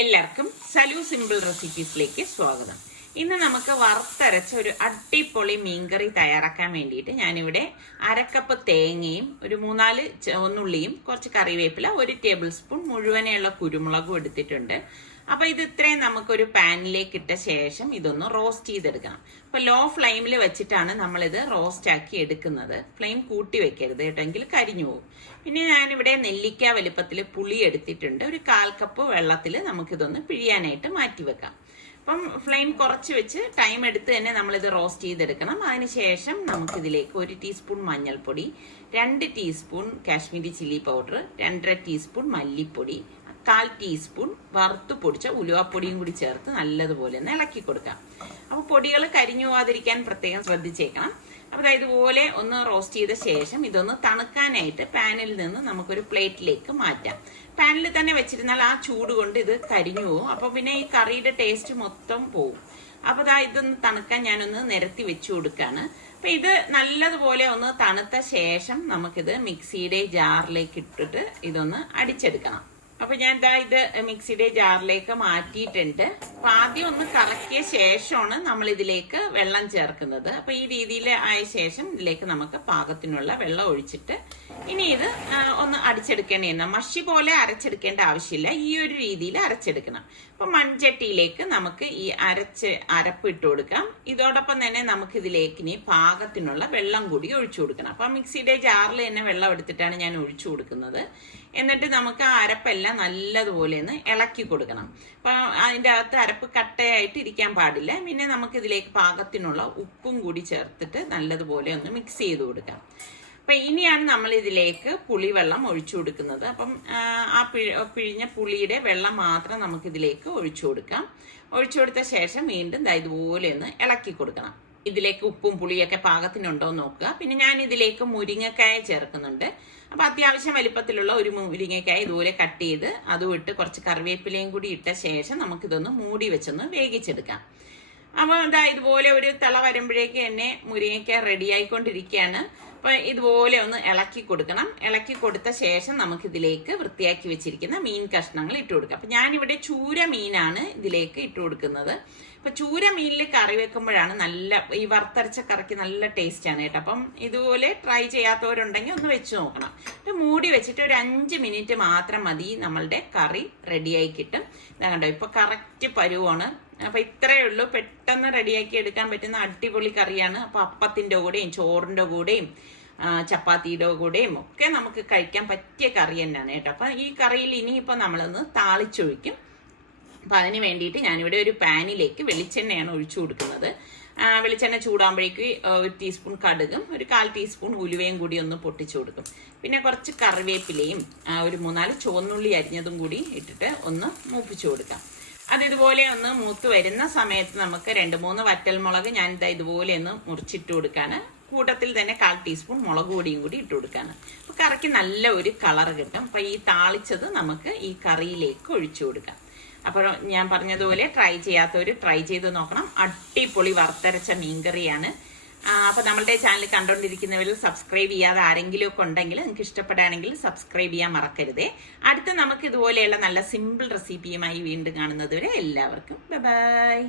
എല്ലാവർക്കും സലു സിമ്പിൾ റെസിപ്പീസിലേക്ക് സ്വാഗതം. ഇന്ന് നമുക്ക് വറുത്തരച്ച ഒരു അടിപൊളി മീൻകറി തയ്യാറാക്കാൻ വേണ്ടിയിട്ട് ഞാനിവിടെ അരക്കപ്പ് തേങ്ങയും ഒരു 3-4 ചുവന്നുള്ളിയും കുറച്ച് കറിവേപ്പില 1 ടേബിൾ സ്പൂൺ മുഴുവനെയുള്ള കുരുമുളകും എടുത്തിട്ടുണ്ട്. അപ്പൊ ഇത് ഇത്രയും നമുക്കൊരു പാനിലേക്ക് ഇട്ട ശേഷം ഇതൊന്ന് റോസ്റ്റ് ചെയ്തെടുക്കണം. അപ്പൊ ലോ ഫ്ലെയിമിൽ വെച്ചിട്ടാണ് നമ്മളിത് റോസ്റ്റ് ആക്കി എടുക്കുന്നത്. ഫ്ലെയിം കൂട്ടി വെക്കരുത് കേട്ടെങ്കിൽ കരിഞ്ഞു പോകും. പിന്നെ ഞാനിവിടെ നെല്ലിക്ക വലുപ്പത്തിൽ പുളി എടുത്തിട്ടുണ്ട്. ഒരു 1/4 കപ്പ് വെള്ളത്തിൽ നമുക്കിതൊന്ന് പിഴിയാനായിട്ട് മാറ്റി വെക്കാം. അപ്പം ഫ്ലെയിം കുറച്ച് വെച്ച് ടൈം എടുത്ത് തന്നെ നമ്മളിത് റോസ്റ്റ് ചെയ്തെടുക്കണം. അതിനുശേഷം നമുക്കിതിലേക്ക് 1 ടീസ്പൂൺ മഞ്ഞൾപ്പൊടി, 2 teaspoon Kashmiri chilli powder, 2.5 teaspoon മല്ലിപ്പൊടി, 1/4 ടീസ്പൂൺ വറുത്ത് പൊടിച്ച ഉലുവാപ്പൊടിയും കൂടി ചേർത്ത് നല്ലതുപോലെ ഒന്ന് ഇളക്കി കൊടുക്കാം. അപ്പോൾ പൊടികൾ കരിഞ്ഞു പോവാതിരിക്കാൻ പ്രത്യേകം ശ്രദ്ധിച്ചേക്കണം. അപ്പോൾ ഇതുപോലെ ഒന്ന് റോസ്റ്റ് ചെയ്ത ശേഷം ഇതൊന്ന് തണുക്കാനായിട്ട് പാനിൽ നിന്ന് നമുക്കൊരു പ്ലേറ്റിലേക്ക് മാറ്റാം. പാനിൽ തന്നെ വെച്ചിരുന്നാൽ ആ ചൂട് കൊണ്ട് ഇത് കരിഞ്ഞു പോകും. അപ്പോൾ പിന്നെ ഈ കറിയുടെ ടേസ്റ്റ് മൊത്തം പോകും. അപ്പോൾ ഇതൊന്ന് തണുക്കാൻ ഞാനൊന്ന് നിരത്തി വെച്ചു കൊടുക്കാണ്. അപ്പൊ ഇത് നല്ലതുപോലെ ഒന്ന് തണുത്ത ശേഷം നമുക്കിത് മിക്സിയുടെ ജാറിലേക്ക് ഇട്ടിട്ട് ഇതൊന്ന് അടിച്ചെടുക്കണം. അപ്പൊ ഞാൻ ഇത് മിക്സിയുടെ ജാറിലേക്ക് മാറ്റിയിട്ടുണ്ട്. അപ്പൊ ആദ്യം ഒന്ന് കറക്കിയ ശേഷമാണ് നമ്മൾ ഇതിലേക്ക് വെള്ളം ചേർക്കുന്നത്. അപ്പൊ ഈ രീതിയിൽ ആയ ശേഷം ഇതിലേക്ക് നമുക്ക് പാകത്തിനുള്ള വെള്ളം ഒഴിച്ചിട്ട് ഇനി ഇത് ഒന്ന് അടിച്ചെടുക്കേണ്ടതാണ്. മഷി പോലെ അരച്ചെടുക്കേണ്ട ആവശ്യമില്ല, ഈ ഒരു രീതിയിൽ അരച്ചെടുക്കണം. അപ്പൊ മൺചട്ടിയിലേക്ക് നമുക്ക് ഈ അരപ്പ് ഇട്ട് കൊടുക്കാം. ഇതോടൊപ്പം തന്നെ നമുക്ക് ഇതിലേക്ക് ഇനി പാകത്തിനുള്ള വെള്ളം കൂടി ഒഴിച്ചു കൊടുക്കണം. അപ്പൊ മിക്സിയുടെ ജാറിൽ തന്നെ വെള്ളം എടുത്തിട്ടാണ് ഞാൻ ഒഴിച്ചു കൊടുക്കുന്നത്. എന്നിട്ട് നമുക്ക് ആ അരപ്പെല്ലാം നല്ലതുപോലെ ഒന്ന് ഇളക്കി കൊടുക്കണം. അപ്പൊ അതിൻ്റെ അകത്ത് അരപ്പ് കട്ടയായിട്ട് ഇരിക്കാൻ പാടില്ല. പിന്നെ നമുക്ക് ഇതിലേക്ക് പാകത്തിനുള്ള ഉപ്പും കൂടി ചേർത്തിട്ട് നല്ലതുപോലെ ഒന്ന് മിക്സ് ചെയ്ത് കൊടുക്കാം. അപ്പൊ ഇനിയാണ് നമ്മൾ ഇതിലേക്ക് പുളിവെള്ളം ഒഴിച്ചു കൊടുക്കുന്നത്. അപ്പം ആ പിഴിഞ്ഞ പുളിയുടെ വെള്ളം മാത്രം നമുക്ക് ഇതിലേക്ക് ഒഴിച്ചു കൊടുക്കാം. ഒഴിച്ചു കൊടുത്ത ശേഷം വീണ്ടും ഇതുപോലെ ഒന്ന് ഇളക്കി കൊടുക്കണം. ഇതിലേക്ക് ഉപ്പും പുളിയൊക്കെ പാകത്തിനുണ്ടോ എന്ന് നോക്കുക. പിന്നെ ഞാൻ ഇതിലേക്ക് മുരിങ്ങക്കായ ചേർക്കുന്നുണ്ട്. അപ്പൊ അത്യാവശ്യം വലിപ്പത്തിലുള്ള ഒരു മുരിങ്ങക്കായ ഇതുപോലെ കട്ട് ചെയ്ത് അതും ഇട്ട് കുറച്ച് കറിവേപ്പിലയും കൂടി ഇട്ട ശേഷം നമുക്കിതൊന്ന് മൂടി വെച്ചൊന്ന് വേവിച്ചെടുക്കാം. അപ്പൊ ഇതുപോലെ ഒരു തിള വരുമ്പോഴേക്ക് തന്നെ മുരിങ്ങക്കായ റെഡി ആയിക്കൊണ്ടിരിക്കുകയാണ്. അപ്പൊ ഇതുപോലെ ഒന്ന് ഇളക്കി കൊടുക്കണം. ഇളക്കി കൊടുത്ത ശേഷം നമുക്കിതിലേക്ക് വൃത്തിയാക്കി വെച്ചിരിക്കുന്ന മീൻ കഷ്ണങ്ങൾ ഇട്ട് കൊടുക്കാം. അപ്പൊ ഞാനിവിടെ ചൂര മീനാണ് ഇതിലേക്ക് ഇട്ട് കൊടുക്കുന്നത്. അപ്പൊ ചൂര മീനിൽ കറി വെക്കുമ്പോഴാണ് ഈ വറുത്തരച്ച കറിക്ക് നല്ല ടേസ്റ്റ് ആണ് കേട്ടോ. അപ്പം ഇതുപോലെ ട്രൈ ചെയ്യാത്തവരുണ്ടെങ്കിൽ ഒന്ന് വെച്ച് നോക്കണം. മൂടി വെച്ചിട്ട് ഒരു 5 മിനിറ്റ് മാത്രം മതി, നമ്മളുടെ കറി റെഡിയായി കിട്ടും. ഇതാ കണ്ടോ, ഇപ്പൊ കറക്റ്റ് പരുവാണ്. അപ്പൊ ഇത്രയേ ഉള്ളൂ, പെട്ടെന്ന് റെഡിയാക്കി എടുക്കാൻ പറ്റുന്ന അടിപൊളി കറിയാണ്. അപ്പൊ അപ്പത്തിന്റെ കൂടെയും ചോറിന്റെ കൂടെയും ചപ്പാത്തിയുടെ കൂടെയും ഒക്കെ നമുക്ക് കഴിക്കാൻ പറ്റിയ കറി തന്നെയാണ് കേട്ടോ. അപ്പൊ ഈ കറിയിൽ ഇനിയിപ്പോ നമ്മളൊന്ന് താളിച്ചൊഴിക്കും. അപ്പൊ അതിന് വേണ്ടിയിട്ട് ഞാനിവിടെ ഒരു പാനിലേക്ക് വെളിച്ചെണ്ണയാണ് ഒഴിച്ചു കൊടുക്കുന്നത്. വെളിച്ചെണ്ണ ചൂടാകുമ്പോഴേക്ക് 1 ടീസ്പൂൺ കടുകും 1/4 ടീസ്പൂൺ ഉലുവയും കൂടി ഒന്ന് പൊട്ടിച്ചു കൊടുക്കും. പിന്നെ കുറച്ച് കറിവേപ്പിലയും ഒരു 3-4 ചുവന്നുള്ളി അരിഞ്ഞതും കൂടി ഇട്ടിട്ട് ഒന്ന് മൂപ്പിച്ചു കൊടുക്കാം. അതിതുപോലെ ഒന്ന് മൂത്ത് വരുന്ന സമയത്ത് നമുക്ക് 2-3 വറ്റൽമുളക് ഞാൻ ഇതുപോലെ ഒന്ന് മുറിച്ചിട്ട് കൊടുക്കാണ്. കൂട്ടത്തിൽ തന്നെ 1/4 ടീസ്പൂൺ മുളക് പൊടിയും കൂടി ഇട്ട് കൊടുക്കാണ്. അപ്പൊ കറിക്ക് നല്ല ഒരു കളർ കിട്ടും. അപ്പൊ ഈ താളിച്ചത് നമുക്ക് ഈ കറിയിലേക്ക് ഒഴിച്ചു കൊടുക്കാം. അപ്പോൾ ഞാൻ പറഞ്ഞതുപോലെ ട്രൈ ചെയ്യാത്തവര് ട്രൈ ചെയ്ത് നോക്കണം. അടിപൊളി വറുത്തരച്ച മീൻകറിയാണ്. അപ്പൊ നമ്മളുടെ ചാനൽ കണ്ടുകൊണ്ടിരിക്കുന്നവരിൽ സബ്സ്ക്രൈബ് ചെയ്യാതെ ആരെങ്കിലും ഒക്കെ ഉണ്ടെങ്കിൽ നിങ്ങൾക്ക് ഇഷ്ടപ്പെടുകയാണെങ്കിൽ സബ്സ്ക്രൈബ് ചെയ്യാൻ മറക്കരുതേ. അടുത്ത നമുക്ക് ഇതുപോലെയുള്ള നല്ല സിമ്പിൾ റെസിപ്പിയുമായി വീണ്ടും കാണുന്നത് വരെ എല്ലാവർക്കും ബൈ.